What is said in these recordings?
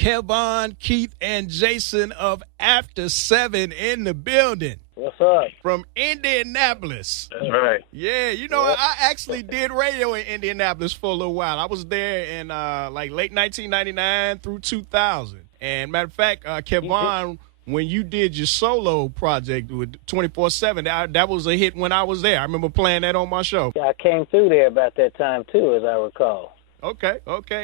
Kevon, Keith, and Jason of After 7 in the building. What's up? From Indianapolis. That's right. Yeah, you know, I actually did radio in Indianapolis for a little while. I was there in like late 1999 through 2000. And matter of fact, Kevon, when you did your solo project with 24/7, that was a hit when I was there. I remember playing that on my show. Yeah, I came through there about that time, too, as I recall. Okay,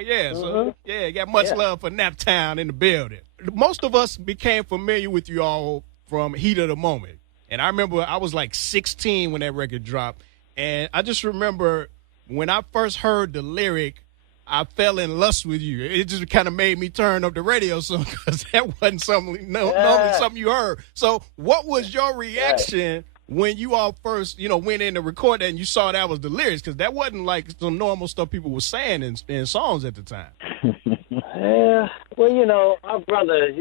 yeah. So, yeah, got much love for Naptown in the building. Most of us became familiar with you all from Heat of the Moment. And I remember I was like 16 when that record dropped. And I just remember when I first heard the lyric, I fell in lust with you. It just kind of made me turn up the radio song because that wasn't something, normally something you heard. So what was your reaction when you all first, went in to record that and you saw that was the lyrics? Because that wasn't like some normal stuff people were saying in songs at the time. Yeah, well, our brother,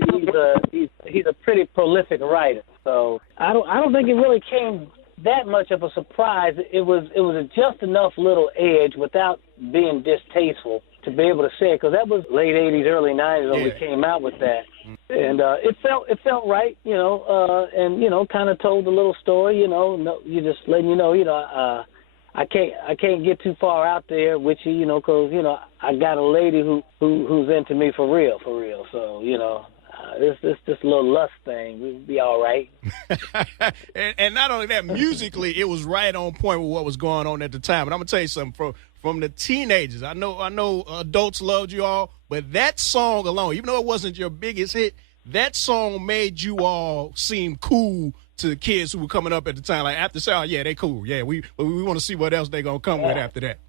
he's a pretty prolific writer. So I don't think it really came that much of a surprise. It was just enough little edge without being distasteful to be able to say it, because that was late 80s, early 90s when we came out with that. And it felt right, and kind of told a little story, you just letting I can't get too far out there with you, because I got a lady who's into me for real. So this little lust thing, we'd be all right. and not only that, musically, it was right on point with what was going on at the time. And I'm gonna tell you something from the teenagers. I know adults loved you all, but that song alone, even though it wasn't your biggest hit, that song made you all seem cool to the kids who were coming up at the time. Like after say, yeah, they cool. Yeah, we want to see what else they gonna come with after that.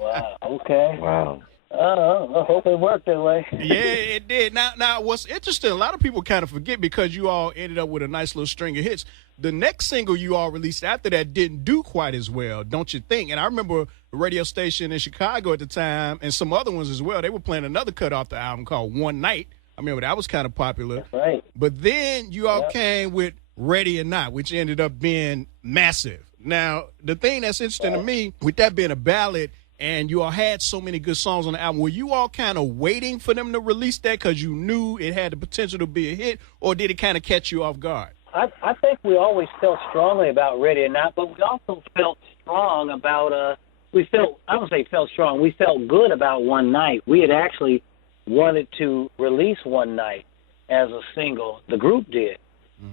Wow. Okay. Wow. I hope it worked that way. Yeah, it did. Now, what's interesting, a lot of people kind of forget because you all ended up with a nice little string of hits. The next single you all released after that didn't do quite as well, don't you think? And I remember a radio station in Chicago at the time and some other ones as well. They were playing another cut off the album called One Night. I remember that was kind of popular. That's right. But then you all came with Ready or Not, which ended up being massive. Now, the thing that's interesting to me, with that being a ballad, and you all had so many good songs on the album, were you all kind of waiting for them to release that because you knew it had the potential to be a hit, or did it kind of catch you off guard? I think we always felt strongly about Ready or Not, but we also felt strong about, I don't say felt strong, we felt good about One Night. We had actually wanted to release One Night as a single. The group did.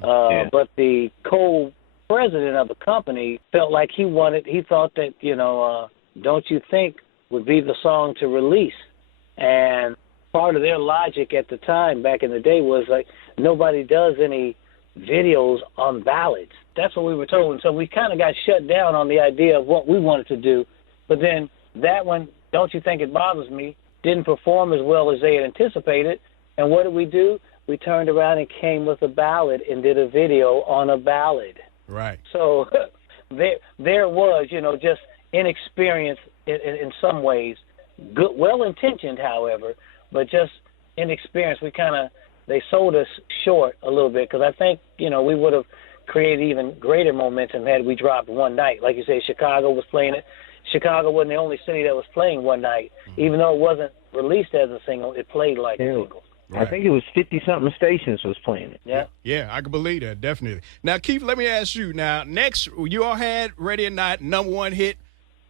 But the co-president of the company felt like he thought that, Don't You Think would be the song to release. And part of their logic at the time, back in the day, was like nobody does any videos on ballads. That's what we were told. And so we kind of got shut down on the idea of what we wanted to do. But then that one, Don't You Think It Bothers Me, didn't perform as well as they had anticipated. And what did we do? We turned around and came with a ballad and did a video on a ballad. Right. So there was, just inexperience in some ways, good, well-intentioned, however, but just inexperience. They sold us short a little bit, because I think, we would have created even greater momentum had we dropped One Night. Like you say, Chicago was playing it. Chicago wasn't the only city that was playing One Night. Even though it wasn't released as a single, it played like a single. Right. I think it was 50-something stations was playing it. Yeah. Yeah, I can believe that, definitely. Now, Keith, let me ask you. Now, next, you all had Ready or Not, #1 hit,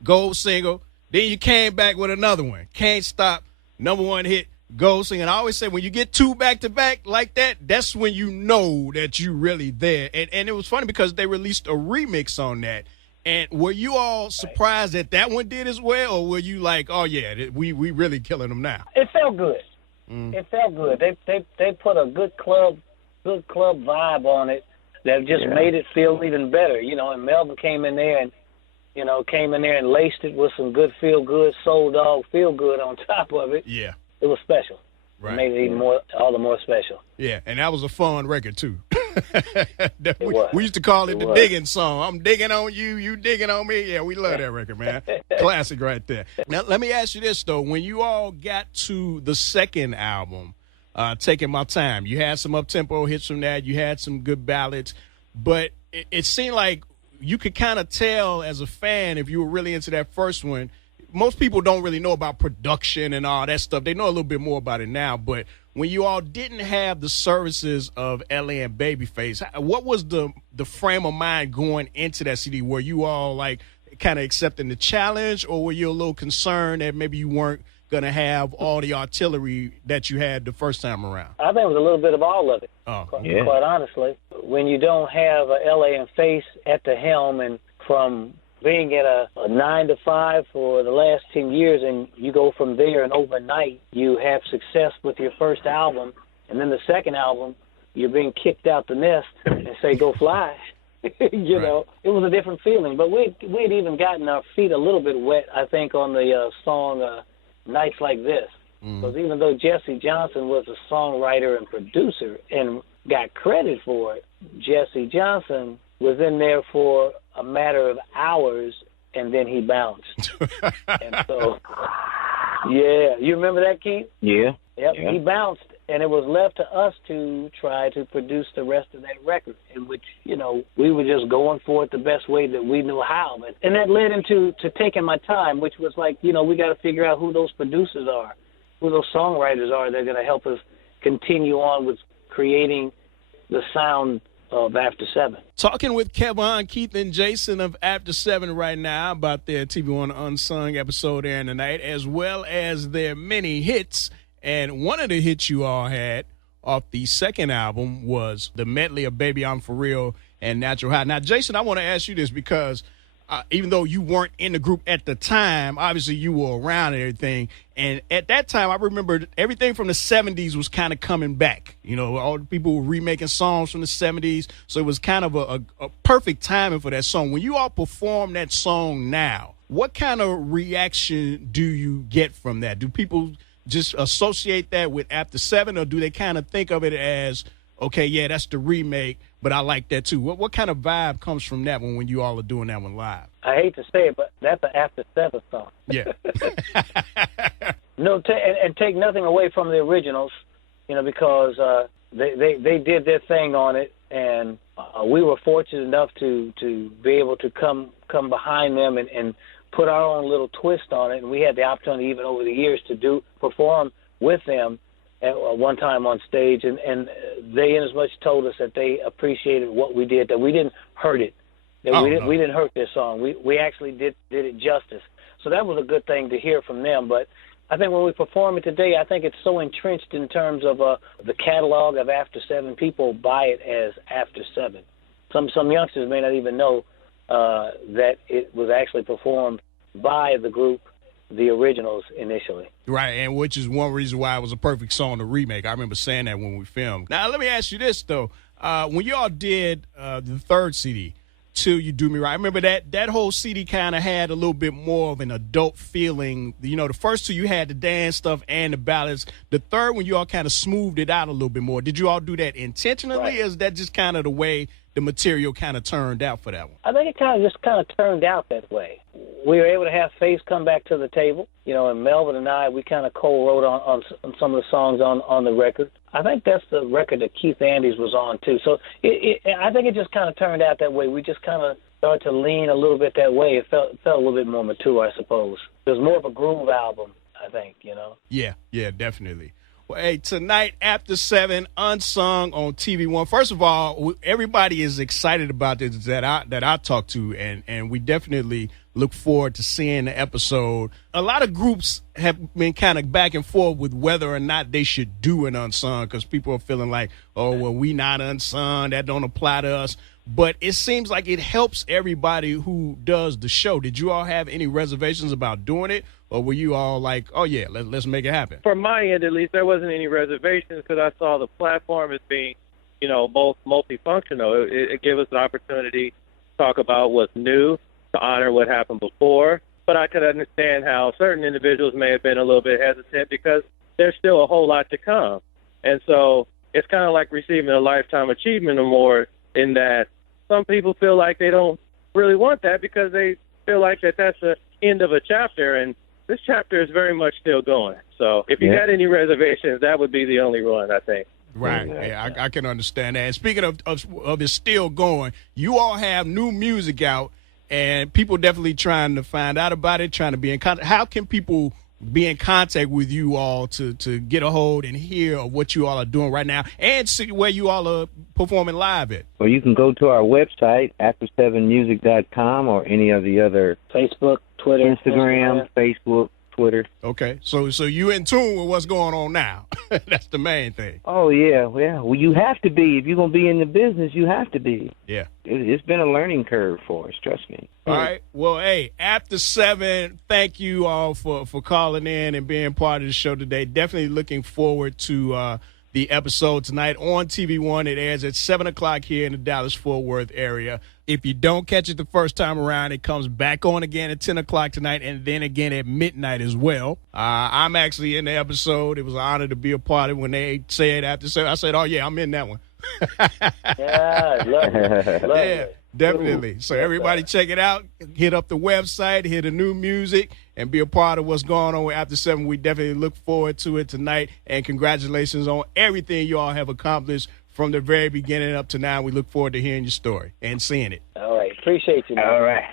gold single. Then you came back with another one, Can't Stop, #1 hit, gold single. And I always say when you get two back-to-back like that, that's when you know that you're really there. And it was funny because they released a remix on that. And were you all surprised that one did as well, or were you like, oh, yeah, we really killing them now? It felt good. It felt good. They put a good club vibe on it that just made it feel even better. And Melvin came in there and laced it with some good feel-good, soul dog feel-good on top of it. Yeah. It was special. Right. It made it even all the more special. Yeah, and that was a fun record, too. was. We used to call it the digging song. I'm digging on you, you digging on me. Yeah, we love that record, man. Classic right there. Now, let me ask you this, though. When you all got to the second album, Taking My Time, you had some up-tempo hits from that. You had some good ballads. But it seemed like you could kind of tell as a fan, if you were really into that first one, most people don't really know about production and all that stuff. They know a little bit more about it now. But when you all didn't have the services of LA and Babyface, what was the frame of mind going into that CD? Were you all like kind of accepting the challenge, or were you a little concerned that maybe you weren't going to have all the artillery that you had the first time around? I think it was a little bit of all of it, quite honestly. When you don't have a LA and Face at the helm, and from being at a 9 to 5 for the last 10 years, and you go from there and overnight you have success with your first album, and then the second album you're being kicked out the nest and say, go fly. You know, it was a different feeling. But we had even gotten our feet a little bit wet, I think, on the song Nights Like This. Because even though Jesse Johnson was a songwriter and producer and got credit for it, Jesse Johnson was in there for a matter of hours, and then he bounced. And so, yeah. You remember that, Keith? Yeah. Yep, yeah. He bounced, and it was left to us to try to produce the rest of that record, in which, you know, we were just going for it the best way that we knew how. And that led into taking my time, which was like, you know, we got to figure out who those producers are, who those songwriters are that are going to help us continue on with creating the sound of After 7. Talking with Kevon, Keith, and Jason of After 7 right now about their TV One Unsung episode airing tonight, as well as their many hits. And one of the hits you all had off the second album was the medley of Baby I'm For Real and Natural High. Now, Jason, I want to ask you this because even though you weren't in the group at the time, obviously you were around and everything. And at that time, I remember everything from the 70s was kind of coming back. You know, all the people were remaking songs from the 70s. So it was kind of a perfect timing for that song. When you all perform that song now, what kind of reaction do you get from that? Do people just associate that with After 7, or do they kind of think of it as, okay, yeah, that's the remake, but I like that too? What kind of vibe comes from that one when you all are doing that one live? I hate to say it, but that's an After 7 song. Yeah. No, and take nothing away from the originals, you know, because they did their thing on it, and we were fortunate enough to be able to come behind them and put our own little twist on it. And we had the opportunity even over the years to perform with them at one time on stage, and they in as much told us that they appreciated what we did, that we didn't hurt it, that we didn't hurt their song. We actually did it justice. So that was a good thing to hear from them. But I think when we perform it today, I think it's so entrenched in terms of the catalog of After 7. People buy it as After 7. Some youngsters may not even know that it was actually performed by the group, the originals, initially. Right, and which is one reason why it was a perfect song to remake. I remember saying that when we filmed. Now, let me ask you this, though. When you all did the third CD, Till You Do Me Right, I remember that whole CD kind of had a little bit more of an adult feeling. You know, the first two, you had the dance stuff and the ballads. The third one, you all kind of smoothed it out a little bit more. Did you all do that intentionally, or is that just kind of the way the material kind of turned out for that one? I think it kind of turned out that way. We were able to have Faith come back to the table, you know, and Melvin and I, we kind of co-wrote on some of the songs on the record. I think that's the record that Keith Andes was on, too. So I think it just kind of turned out that way. We just kind of started to lean a little bit that way. It felt a little bit more mature, I suppose. It was more of a groove album, I think, you know. Yeah, definitely. Well, hey, tonight, After 7, Unsung on TV One. First of all, everybody is excited about this that I talked to, and we definitely look forward to seeing the episode. A lot of groups have been kind of back and forth with whether or not they should do an unsung, because people are feeling like, oh, well, we not unsung, that don't apply to us. But it seems like it helps everybody who does the show. Did you all have any reservations about doing it, or were you all like, oh, yeah, let's make it happen? From my end, at least, there wasn't any reservations because I saw the platform as being, you know, both multifunctional. It gave us an opportunity to talk about what's new, to honor what happened before. But I could understand how certain individuals may have been a little bit hesitant because there's still a whole lot to come. And so it's kind of like receiving a Lifetime Achievement Award in that some people feel like they don't really want that because they feel like that's the end of a chapter, and this chapter is very much still going. So if you got any reservations, that would be the only one, I think. Right. Yeah, I can understand that. And speaking of it still going, you all have new music out, and people definitely trying to find out about it, trying to be in contact. How can people be in contact with you all to get a hold and hear of what you all are doing right now and see where you all are performing live at? Well, you can go to our website, after7music.com, or any of the other Facebook, Twitter, Instagram, Facebook, Twitter. Okay, so you in tune with what's going on now. That's the main thing. Oh, yeah. Well, you have to be. If you're going to be in the business, you have to be. Yeah. It's been a learning curve for us, trust me. All right. Well, hey, After 7, thank you all for calling in and being part of the show today. Definitely looking forward to the episode tonight on TV One. It airs at 7 o'clock here in the Dallas-Fort Worth area. If you don't catch it the first time around, it comes back on again at 10 o'clock tonight and then again at midnight as well. I'm actually in the episode. It was an honor to be a part of it. When they said After 7, I said, oh, yeah, I'm in that one. Yeah, love it. Love it. Definitely. So everybody check it out. Hit up the website, hear the new music, and be a part of what's going on with After 7. We definitely look forward to it tonight. And congratulations on everything you all have accomplished from the very beginning up to now. We look forward to hearing your story and seeing it. All right. Appreciate you, man. All right.